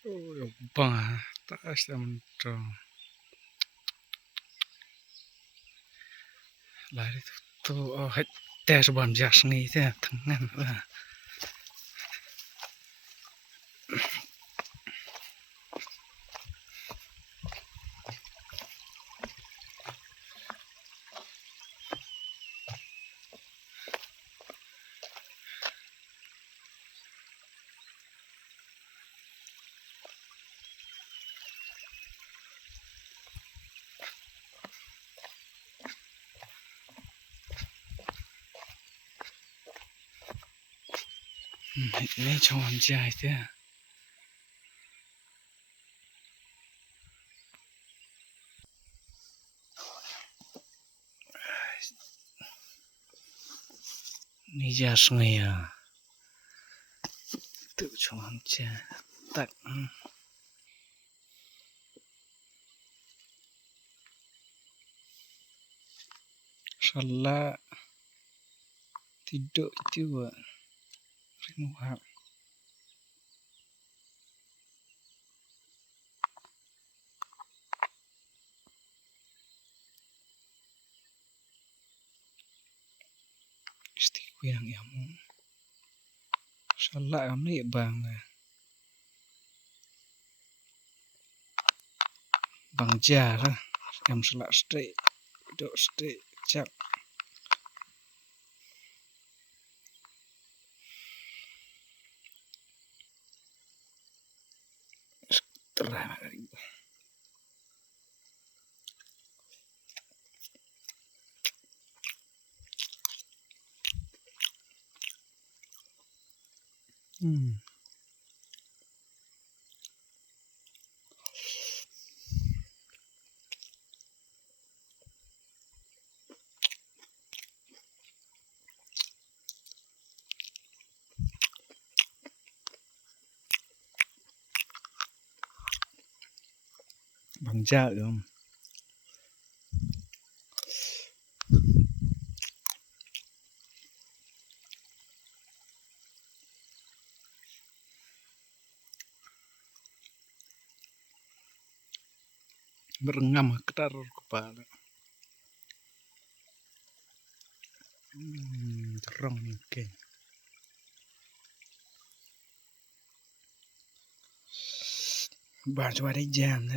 Oh, bah, taas naman to. Lari to, oh, hay, tes bam jas ngi te, tangan lah. Ini cuma jahit ya. Ini jas ngi ya. Tu cuma jahit. Tak. Salah tidur itu rimuha. Mesti kuyang yamu. Salah kami bang jar yang salah stay dok stay cak terang. Bang jar dong. Berengam ketar kepala. Terang mungkin. Baju ada jam